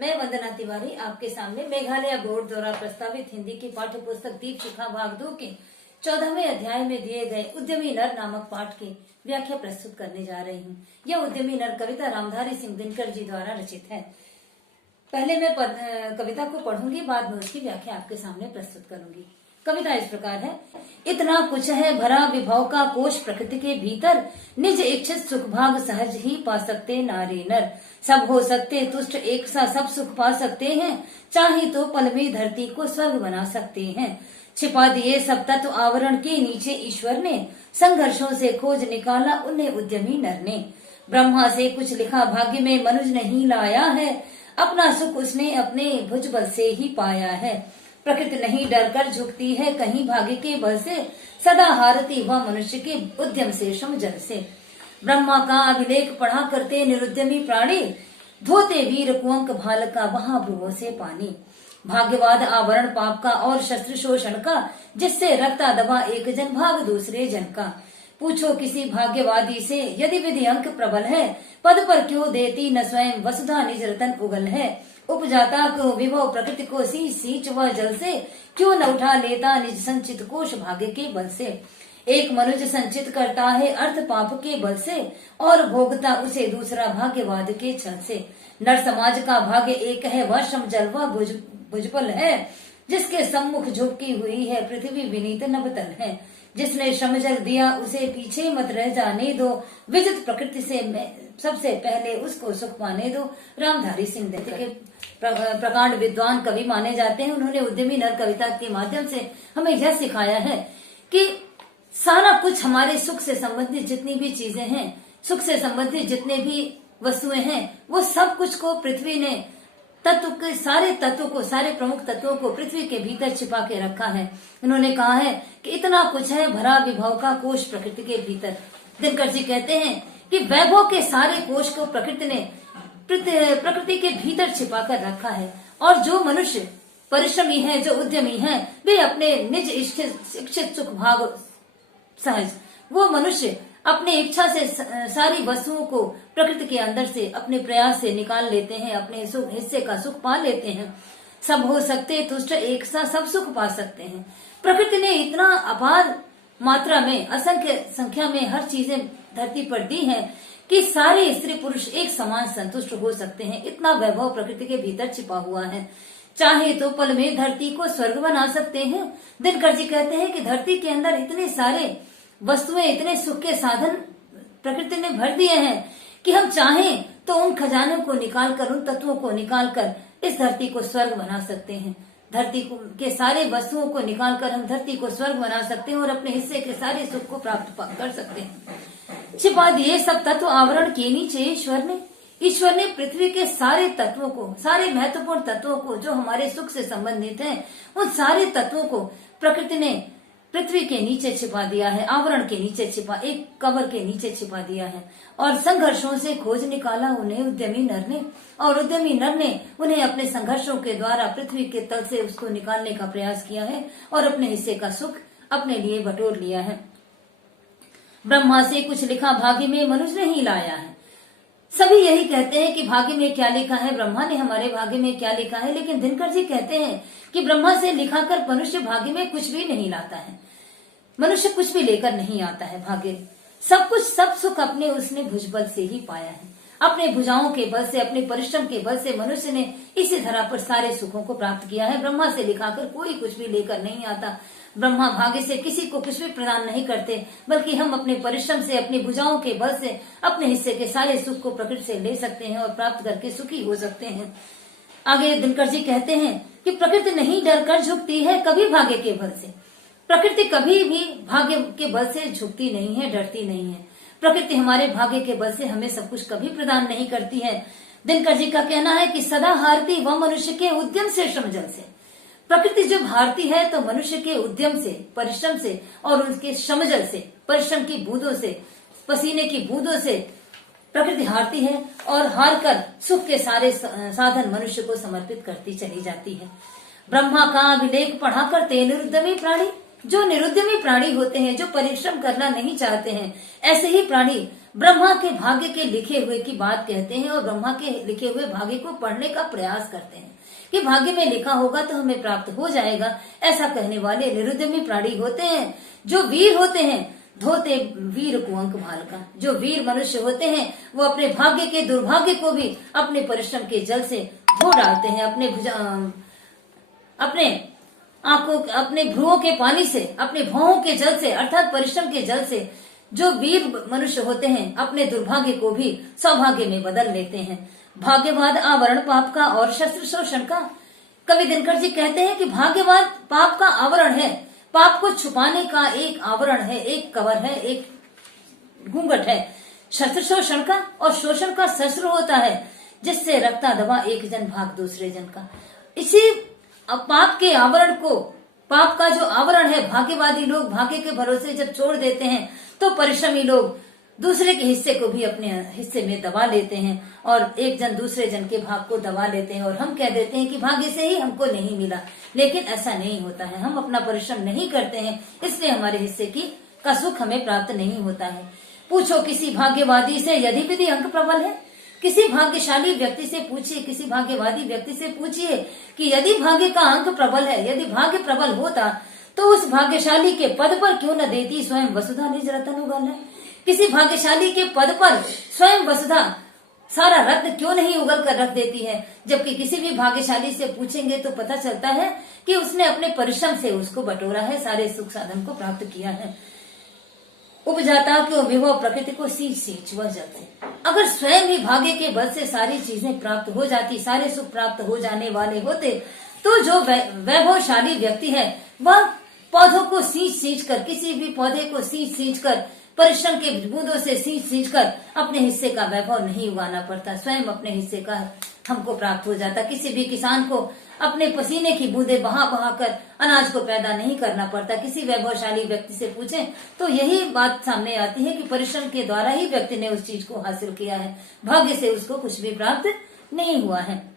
मैं वंदना तिवारी आपके सामने मेघालय बोर्ड द्वारा प्रस्तावित हिंदी की पाठ्य पुस्तक दीप शिखा भाग 2 के 14वें अध्याय में दिए गए उद्यमी नर नामक पाठ की व्याख्या प्रस्तुत करने जा रही हूँ। यह उद्यमी नर कविता रामधारी सिंह दिनकर जी द्वारा रचित है। पहले मैं कविता को पढ़ूंगी, बाद में उसकी व्याख्या आपके सामने प्रस्तुत करूंगी। कविता इस प्रकार है। इतना कुछ है भरा विभव का कोश प्रकृति के भीतर, निज इच्छित सुख भाग सहज ही पा सकते नारी नर। सब हो सकते तुष्ट एक सा सब सुख पा सकते हैं, चाहे तो पल में धरती को स्वर्ग बना सकते हैं। छिपा दिए सब तत्व आवरण के नीचे ईश्वर ने, संघर्षों से खोज निकाला उन्हें उद्यमी नर ने। ब्रह्मा से कुछ लिखा भाग्य में मनुज नहीं लाया है, अपना सुख उसने अपने भुजबल से ही पाया है। प्रकृति नहीं डरकर झुकती है कहीं भाग्य के बल से, सदा हारती वह मनुष्य के उद्यम से श्रमजल से। ब्रह्मा का अभिलेख पढ़ा करते निरुद्यमी प्राणी, धोते वीर कुंक भाल का वहां भ्रुवों से पानी। भाग्यवाद आवरण पाप का और शस्त्र शोषण का, जिससे रखता दबा एक जन भाग दूसरे जन का। पूछो किसी भाग्यवादी से यदि विधि अंक प्रबल है, पद पर क्यों देती न स्वयं वसुधा निज रतन उगल है। उपजाता को विभव प्रकृति को सींच वह जल से, क्यों न उठा लेता निज संचित कोश भाग्य के बल से। एक मनुष्य संचित करता है अर्थ पाप के बल से, और भोगता उसे दूसरा भाग्यवाद के छल से। नर समाज का भाग्य एक है वह श्रम जल वह भुजबल है, जिसके सम्मुख झुकी हुई है पृथ्वी विनीत नवतल है। जिसने श्रम जल दिया उसे पीछे मत रह जाने दो, विजित प्रकृति से सबसे पहले उसको सुख पाने दो। रामधारी सिंह दिनकर के प्रकांड विद्वान कवि माने जाते हैं। उन्होंने उद्यमी नर कविता के माध्यम से हमें यह सिखाया है कि सारा कुछ हमारे सुख से संबंधित जितनी भी चीजें हैं, सुख से संबंधित जितने भी वस्तुएं हैं, वो सब कुछ को पृथ्वी ने तत्व के सारे तत्वों को, सारे प्रमुख तत्वों को पृथ्वी के भीतर छिपा के रखा है। उन्होंने कहा है कि इतना कुछ है भरा विभव का कोश प्रकृति के भीतर। दिनकर जी कहते हैं कि वैभव के सारे कोश को प्रकृति ने प्रकृति के भीतर छिपा कर रखा है। और जो मनुष्य परिश्रमी है, जो उद्यमी है, वे अपने निज इच्छित सुख भाग सहज, वो मनुष्य अपने इच्छा से सारी वस्तुओं को प्रकृति के अंदर से अपने प्रयास से निकाल लेते हैं, अपने हिस्से का सुख पा लेते हैं। सब हो सकते तुष्ट एक सा सब सुख पा सकते हैं। प्रकृति ने इतना अपार मात्रा में, असंख्य संख्या में हर चीजें धरती पर दी है कि सारे स्त्री पुरुष एक समान संतुष्ट हो सकते हैं। इतना वैभव प्रकृति के भीतर छिपा हुआ है। चाहे तो पल में धरती को स्वर्ग बना सकते हैं। दिनकर जी कहते हैं कि धरती के अंदर इतने सारे वस्तुएं, इतने सुख के साधन प्रकृति ने भर दिए हैं कि हम चाहें तो उन खजानों को निकालकर, उन तत्वों को निकालकर इस धरती को स्वर्ग बना सकते हैं। धरती के सारे वस्तुओं को निकालकर हम धरती को स्वर्ग बना सकते हैं और अपने हिस्से के सारे सुख को प्राप्त कर सकते हैं। छिपा दिए सब तत्व आवरण के नीचे ईश्वर ने पृथ्वी के सारे तत्वों को, सारे महत्वपूर्ण तत्वों को जो हमारे सुख से संबंधित हैं, उन सारे तत्वों को प्रकृति ने पृथ्वी के नीचे छिपा दिया है। आवरण के नीचे छिपा, एक कवर के नीचे छिपा दिया है। और संघर्षों से खोज निकाला उन्हें उद्यमी नर ने, और उद्यमी नर ने उन्हें अपने संघर्षों के द्वारा पृथ्वी के तल से उसको निकालने का प्रयास किया है और अपने हिस्से का सुख अपने लिए बटोर लिया है। ब्रह्मा से कुछ लिखा भाग्य में मनुष्य नहीं लाया है। सभी यही कहते हैं कि भाग्य में क्या लिखा है, ब्रह्मा ने हमारे भाग्य में क्या लिखा है, लेकिन दिनकर जी कहते हैं कि ब्रह्मा से लिखा कर मनुष्य भाग्य में कुछ भी नहीं लाता है। मनुष्य कुछ भी लेकर नहीं आता है भाग्य। सब कुछ, सब सुख अपने उसने भुजबल से ही पाया है। अपने भुजाओं के बल से, अपने परिश्रम के बल से मनुष्य ने इसी धरा पर सारे सुखों को प्राप्त किया है। ब्रह्मा से लिखाकर कोई कुछ भी लेकर नहीं आता। ब्रह्मा भाग्य से किसी को कुछ भी प्रदान नहीं करते, बल्कि हम अपने परिश्रम से, अपनी भुजाओं के बल से अपने हिस्से के सारे सुख को प्रकृति से ले सकते हैं और प्राप्त करके सुखी हो सकते हैं। आगे दिनकर जी कहते हैं कि प्रकृति नहीं डर कर झुकती है कभी भाग्य के बल से। प्रकृति कभी भी भाग्य के बल से झुकती नहीं है, डरती नहीं है। प्रकृति हमारे भाग्य के बल से हमें सब कुछ कभी प्रदान नहीं करती है। दिनकर जी का कहना है कि सदा हारती वह मनुष्य के उद्यम से श्रमजल से। प्रकृति जब हारती है तो मनुष्य के उद्यम से, परिश्रम से और उसके श्रमजल से, परिश्रम की बूंदों से, पसीने की बूंदों से प्रकृति हारती है और हार कर सुख के सारे साधन मनुष्य को समर्पित करती चली जाती है। ब्रह्मा का अभिलेख पढ़ा करते निरुद्यमी प्राणी, जो निरुद्यमी प्राणी होते हैं, जो परिश्रम करना नहीं चाहते हैं, ऐसे ही प्राणी ब्रह्मा के भाग्य के लिखे हुए की बात कहते हैं और ब्रह्मा के लिखे हुए भाग्य को पढ़ने का प्रयास करते हैं कि भाग्य में लिखा होगा तो हमें प्राप्त हो जाएगा। ऐसा कहने वाले निरुद्यमी प्राणी होते हैं। जो वीर होते हैं, धोते वीर कुंवक भाल का, जो वीर मनुष्य होते हैं वो अपने भाग्य के दुर्भाग्य को भी अपने परिश्रम के जल से धो डालते हैं। अपने भ्रुओं के पानी से, अपने भौहों के जल से अर्थात परिश्रम के जल से जो वीर मनुष्य होते हैं अपने दुर्भाग्य को भी सौभाग्य में बदल लेते हैं। भाग्यवाद आवरण पाप का और शस्त्र शोषण का। कवि दिनकर जी कहते हैं कि भाग्यवाद पाप का आवरण है, पाप को छुपाने का एक आवरण है, एक कवर है, एक घूंघट है। शस्त्र शोषण का और शोषण का शस्त्र होता है जिससे रखता दबा एक जन भाग दूसरे जन का। इसी पाप के आवरण को, पाप का जो आवरण है, भाग्यवादी लोग भाग्य के भरोसे जब छोड़ देते हैं तो परिश्रमी लोग दूसरे के हिस्से को भी अपने हिस्से में दबा लेते हैं और एक जन दूसरे जन के भाग को दबा लेते हैं और हम कह देते हैं कि भाग्य से ही हमको नहीं मिला। लेकिन ऐसा नहीं होता है। हम अपना परिश्रम नहीं करते हैं इसलिए हमारे हिस्से का सुख हमें प्राप्त नहीं होता है। पूछो किसी भाग्यवादी से यदि विधि अंक प्रबल है। किसी भाग्यशाली व्यक्ति से पूछिए, किसी भाग्यवादी व्यक्ति से पूछिए कि यदि भाग्य का अंक प्रबल है, यदि भाग्य प्रबल होता तो उस भाग्यशाली के पद पर क्यों न देती स्वयं वसुधा निज रतन उगल है। किसी भाग्यशाली के पद पर स्वयं वसुधा सारा रत्न क्यों नहीं उगल कर रख देती है। जबकि किसी भी भाग्यशाली से पूछेंगे तो पता चलता है कि उसने अपने परिश्रम से उसको बटोरा है, सारे सुख साधन को प्राप्त किया है। उपजाता क्यों विभव प्रकृति को सींच सींच वह जाते। अगर स्वयं ही भाग्य के बल से सारी चीजें प्राप्त हो जाती, सारे सुख प्राप्त हो जाने वाले होते तो जो वैभवशाली व्यक्ति है वह पौधों को सींच सींच कर, किसी भी पौधे को सींच सींच कर, परिश्रम के बूंदों से सींच सींच कर अपने हिस्से का वैभव नहीं उगाना पड़ता, स्वयं अपने हिस्से का हमको प्राप्त हो जाता। किसी भी किसान को अपने पसीने की बूंदे बहा बहा कर अनाज को पैदा नहीं करना पड़ता। किसी वैभवशाली व्यक्ति से पूछें तो यही बात सामने आती है कि परिश्रम के द्वारा ही व्यक्ति ने उस चीज को हासिल किया है, भाग्य से उसको कुछ भी प्राप्त नहीं हुआ है।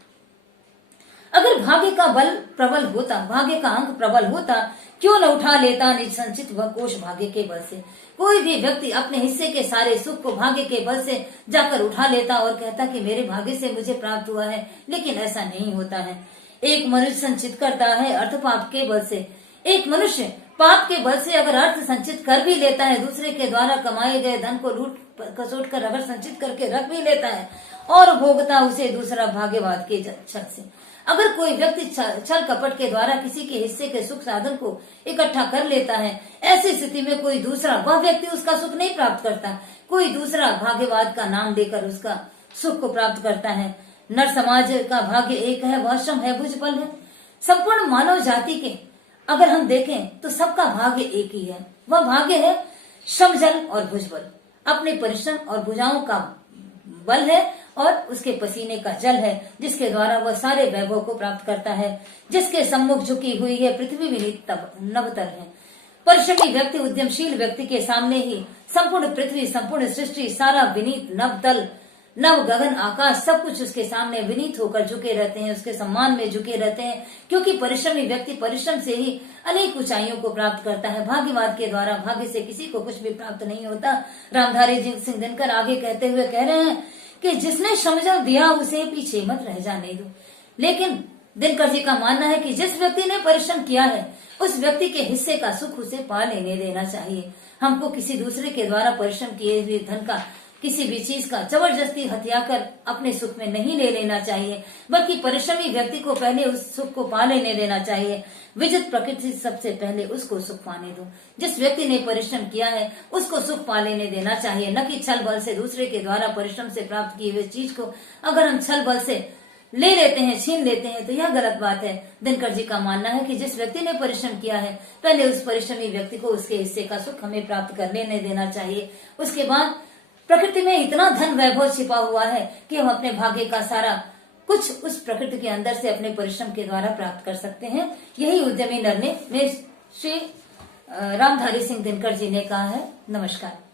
अगर भाग्य का बल प्रबल होता, भाग्य का अंक प्रबल होता, क्यों न उठा लेता निज संचित वह कोष भाग्य के बल से। कोई भी व्यक्ति अपने हिस्से के सारे सुख को भाग्य के बल से जाकर उठा लेता और कहता कि मेरे भाग्य से मुझे प्राप्त हुआ है, लेकिन ऐसा नहीं होता है। एक मनुष्य संचित करता है अर्थ पाप के बल से। एक मनुष्य पाप के बल से अगर अर्थ संचित कर भी लेता है, दूसरे के द्वारा कमाए गए धन को लूट खसोट कर अगर संचित करके रख भी लेता है और भोगता उसे दूसरा भाग्यवाद के छल से। अगर कोई व्यक्ति छल कपट के द्वारा किसी के हिस्से के सुख साधन को इकट्ठा कर लेता है, ऐसी स्थिति में कोई दूसरा वह व्यक्ति उसका सुख नहीं प्राप्त करता, कोई दूसरा भाग्यवाद का नाम लेकर उसका सुख को प्राप्त करता है। नर समाज का भाग्य एक है, वह श्रम है, भुजबल है। संपूर्ण मानव जाति के अगर हम देखें तो सबका भाग्य एक ही है, वह भाग्य है श्रम जल और भुजबल। अपने परिश्रम और भुजाओं का बल है और उसके पसीने का जल है, जिसके द्वारा वह सारे वैभव को प्राप्त करता है। जिसके सम्मुख झुकी हुई है पृथ्वी विनीत नवतर है। परिश्रमी व्यक्ति, उद्यमशील व्यक्ति के सामने ही संपूर्ण पृथ्वी, संपूर्ण सृष्टि, सारा विनीत नवतल, नव गगन आकाश सब कुछ उसके सामने विनीत होकर झुके रहते हैं, उसके सम्मान में झुके रहते हैं। क्योंकि परिश्रमी व्यक्ति परिश्रम से ही अनेक ऊंचाइयों को प्राप्त करता है। भाग्यवाद के द्वारा भाग्य से किसी को कुछ भी प्राप्त नहीं होता। रामधारी सिंह दिनकर आगे कहते हुए कह रहे हैं कि जिसने श्रमजल दिया उसे पीछे मत रह जाने दो। लेकिन दिनकर जी का मानना है कि जिस व्यक्ति ने परिश्रम किया है उस व्यक्ति के हिस्से का सुख उसे पा लेने देना चाहिए। हमको किसी दूसरे के द्वारा परिश्रम किए हुए धन का, किसी भी चीज का जबरदस्ती हथियाकर अपने सुख में नहीं ले लेना चाहिए, बल्कि परिश्रमी व्यक्ति को पहले उस सुख को पा लेने देना चाहिए। विजित प्रकृति सबसे पहले उसको सुख पाने दो। जिस व्यक्ति ने परिश्रम किया है उसको सुख पा लेने देना चाहिए, न कि छल बल से दूसरे के द्वारा परिश्रम से प्राप्त किए हुए चीज को अगर हम छल बल से ले लेते हैं, छीन लेते हैं, तो यह गलत बात है। दिनकर जी का मानना है कि जिस व्यक्ति ने परिश्रम किया है पहले उस परिश्रमी व्यक्ति को उसके हिस्से का सुख हमें प्राप्त कर लेने देना चाहिए। उसके बाद प्रकृति में इतना धन वैभव छिपा हुआ है कि हम अपने भाग्य का सारा कुछ उस प्रकृति के अंदर से अपने परिश्रम के द्वारा प्राप्त कर सकते हैं। यही उद्यमी नर में श्री रामधारी सिंह दिनकर जी ने कहा है। नमस्कार।